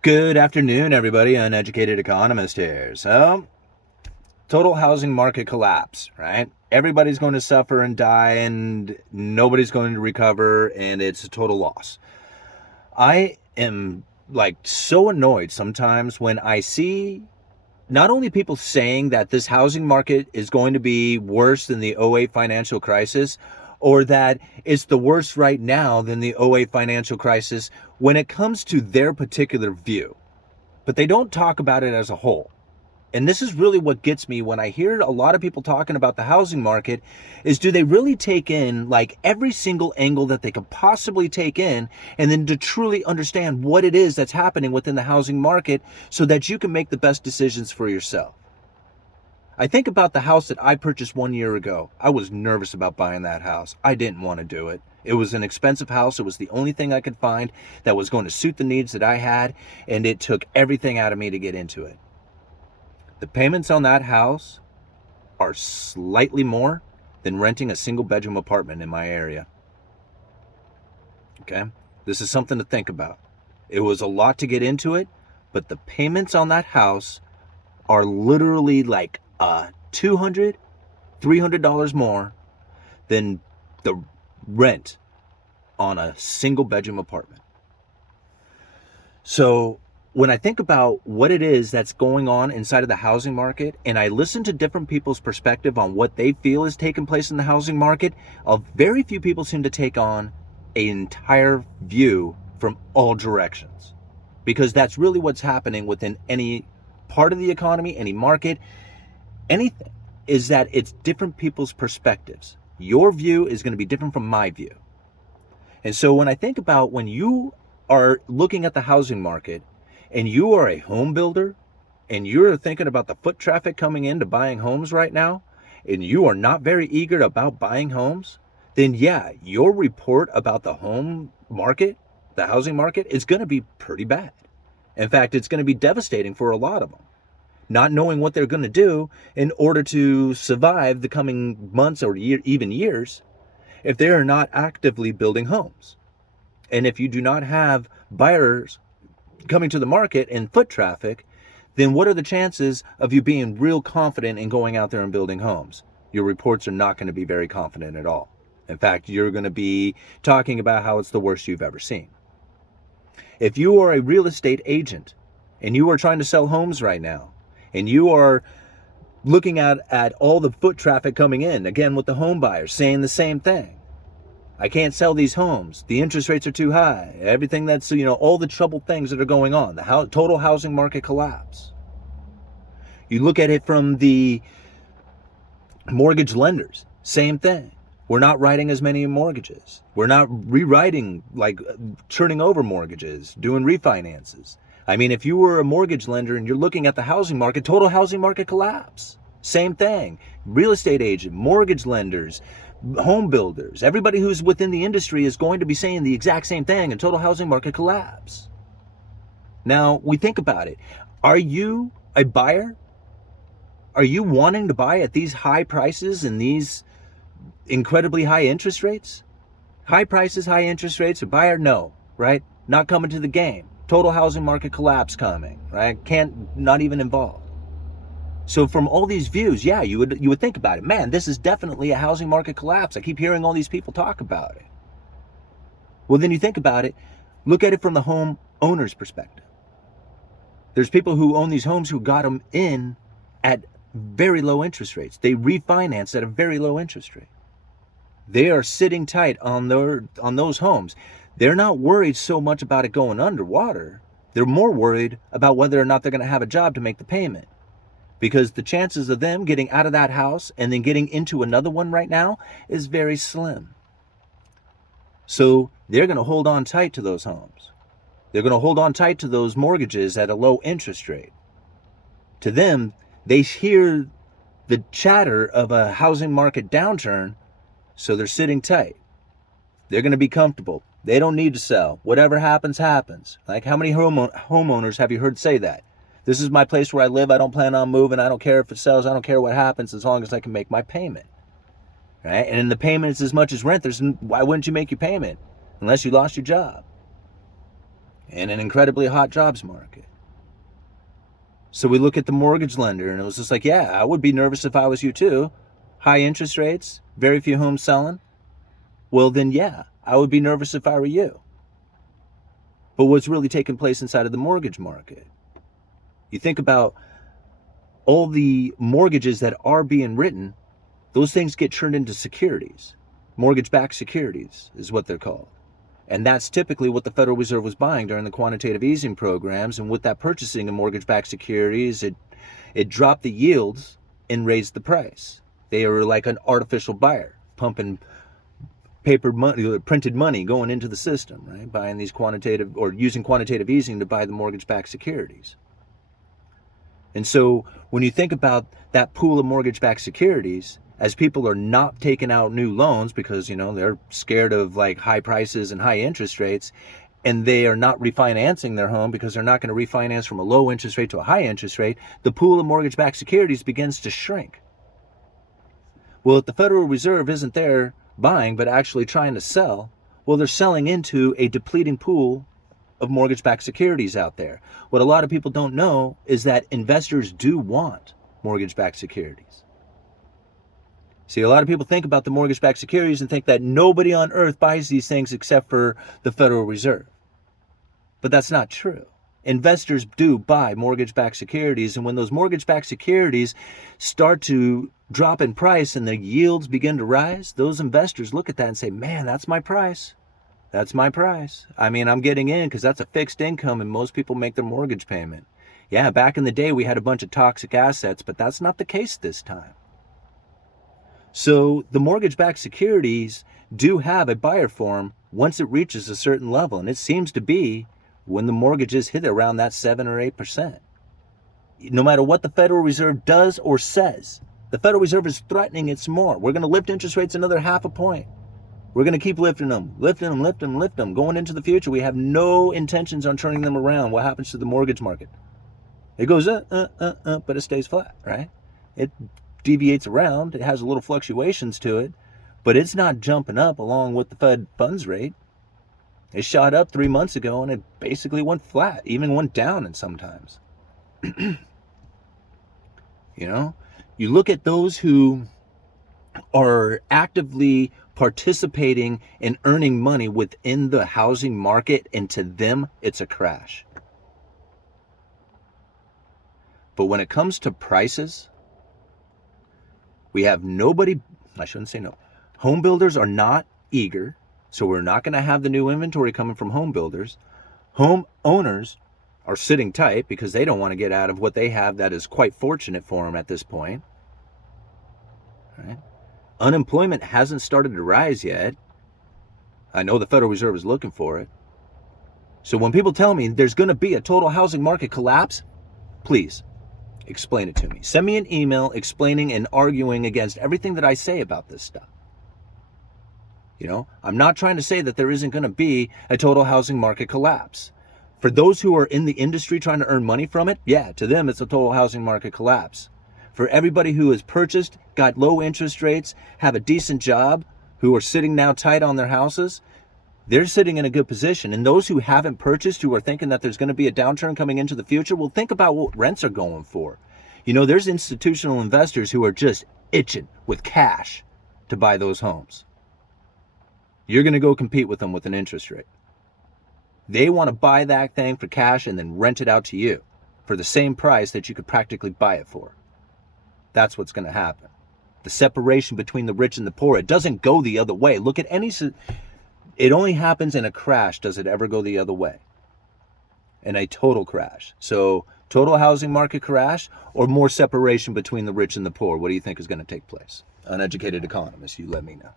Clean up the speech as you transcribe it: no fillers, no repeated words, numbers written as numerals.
Good afternoon, everybody. Uneducated Economist here. So, total housing market collapse, right? Everybody's going to suffer and die, and nobody's going to recover, and it's a total loss. I am so annoyed sometimes when I see not only people saying that this housing market is going to be worse than the '08 financial crisis, or that it's the worst right now than the '08 financial crisis when it comes to their particular view. But they don't talk about it as a whole. And this is really what gets me when I hear a lot of people talking about the housing market is, do they really take in every single angle that they could possibly take in, and then to truly understand what it is that's happening within the housing market so that you can make the best decisions for yourself. I think about the house that I purchased 1 year ago. I was nervous about buying that house. I didn't want to do it. It was an expensive house. It was the only thing I could find that was going to suit the needs that I had, and it took everything out of me to get into it. The payments on that house are slightly more than renting a single bedroom apartment in my area. Okay? This is something to think about. It was a lot to get into it, but the payments on that house are literally like $200, $300 more than the rent on a single bedroom apartment. So when I think about what it is that's going on inside of the housing market, and I listen to different people's perspective on what they feel is taking place in the housing market, very few people seem to take on an entire view from all directions, because that's really what's happening within any part of the economy, any market, anything, is that it's different people's perspectives. Your view is going to be different from my view. And so when I think about when you are looking at the housing market and you are a home builder and you're thinking about the foot traffic coming into buying homes right now, and you are not very eager about buying homes, then yeah, your report about the home market, the housing market, is going to be pretty bad. In fact, it's going to be devastating for a lot of them, not knowing what they're going to do in order to survive the coming months or even years if they are not actively building homes. And if you do not have buyers coming to the market and foot traffic, then what are the chances of you being real confident in going out there and building homes? Your reports are not going to be very confident at all. In fact, you're going to be talking about how it's the worst you've ever seen. If you are a real estate agent and you are trying to sell homes right now, and you are looking at all the foot traffic coming in, again with the home buyers saying the same thing. I can't sell these homes. The interest rates are too high. Everything that's, all the troubled things that are going on. The total housing market collapse. You look at it from the mortgage lenders, same thing. We're not writing as many mortgages. We're not rewriting, turning over mortgages, doing refinances. I mean, if you were a mortgage lender and you're looking at the housing market, total housing market collapse. Same thing. Real estate agent, mortgage lenders, home builders, everybody who's within the industry is going to be saying the exact same thing, and total housing market collapse. Now, we think about it. Are you a buyer? Are you wanting to buy at these high prices and these incredibly high interest rates? High prices, high interest rates, a buyer? No, right? Not coming to the game. Total housing market collapse coming, right? Not even involved. So from all these views, yeah, you would think about it. Man, this is definitely a housing market collapse. I keep hearing all these people talk about it. Well, then you think about it, look at it from the home owner's perspective. There's people who own these homes who got them in at very low interest rates. They refinanced at a very low interest rate. They are sitting tight on those homes. They're not worried so much about it going underwater. They're more worried about whether or not they're going to have a job to make the payment. Because the chances of them getting out of that house and then getting into another one right now is very slim. So they're going to hold on tight to those homes. They're going to hold on tight to those mortgages at a low interest rate. To them, they hear the chatter of a housing market downturn, so they're sitting tight. They're going to be comfortable. They don't need to sell. Whatever happens, happens. Like, how many homeowners have you heard say that? This is my place where I live. I don't plan on moving. I don't care if it sells. I don't care what happens as long as I can make my payment. Right? And the payment is as much as rent. Why wouldn't you make your payment unless you lost your job? and an incredibly hot jobs market. So we look at the mortgage lender, and it was just like, yeah, I would be nervous if I was you too. High interest rates, very few homes selling. Well, then, yeah, I would be nervous if I were you. But what's really taking place inside of the mortgage market? You think about all the mortgages that are being written, those things get turned into securities. Mortgage-backed securities is what they're called. And that's typically what the Federal Reserve was buying during the quantitative easing programs. And with that purchasing of mortgage-backed securities, it dropped the yields and raised the price. They were like an artificial buyer, pumping paper money, printed money going into the system, right? Buying these quantitative or using quantitative easing to buy the mortgage-backed securities. And so when you think about that pool of mortgage-backed securities, as people are not taking out new loans because, they're scared of like high prices and high interest rates, and they are not refinancing their home because they're not going to refinance from a low interest rate to a high interest rate, the pool of mortgage-backed securities begins to shrink. Well, if the Federal Reserve isn't there buying but actually trying to sell, well, they're selling into a depleting pool of mortgage-backed securities out there. What a lot of people don't know is that investors do want mortgage-backed securities. See, a lot of people think about the mortgage-backed securities and think that nobody on earth buys these things except for the Federal Reserve. But that's not true. Investors do buy mortgage-backed securities, and when those mortgage-backed securities start to drop in price and the yields begin to rise, those investors look at that and say, man, that's my price. That's my price. I mean, I'm getting in because that's a fixed income and most people make their mortgage payment. Yeah, back in the day, we had a bunch of toxic assets, but that's not the case this time. So the mortgage-backed securities do have a buyer form once it reaches a certain level, and it seems to be when the mortgages hit around that 7 or 8%. No matter what the Federal Reserve does or says, the Federal Reserve is threatening it's more. We're going to lift interest rates another 0.5 point. We're going to keep lifting them. Going into the future, we have no intentions on turning them around. What happens to the mortgage market? It goes but it stays flat, right? It deviates around. It has a little fluctuations to it, but it's not jumping up along with the Fed funds rate. It shot up 3 months ago and it basically went flat, even went down in sometimes. You look at those who are actively participating in earning money within the housing market, and to them, it's a crash. But when it comes to prices, we have nobody, I shouldn't say no, home builders are not eager, so we're not going to have the new inventory coming from home builders. Home owners are sitting tight because they don't want to get out of what they have that is quite fortunate for them at this point. Right? Unemployment hasn't started to rise yet. I know the Federal Reserve is looking for it. So when people tell me there's going to be a total housing market collapse, please explain it to me. Send me an email explaining and arguing against everything that I say about this stuff. I'm not trying to say that there isn't going to be a total housing market collapse. For those who are in the industry trying to earn money from it, yeah, to them it's a total housing market collapse. For everybody who has purchased, got low interest rates, have a decent job, who are sitting now tight on their houses, they're sitting in a good position. And those who haven't purchased, who are thinking that there's going to be a downturn coming into the future, well, think about what rents are going for. There's institutional investors who are just itching with cash to buy those homes. You're going to go compete with them with an interest rate. They want to buy that thing for cash and then rent it out to you for the same price that you could practically buy it for. That's what's going to happen. The separation between the rich and the poor, it doesn't go the other way. Look at it only happens in a crash. Does it ever go the other way? In a total crash. So total housing market crash or more separation between the rich and the poor? What do you think is going to take place? Uneducated Economist, you let me know.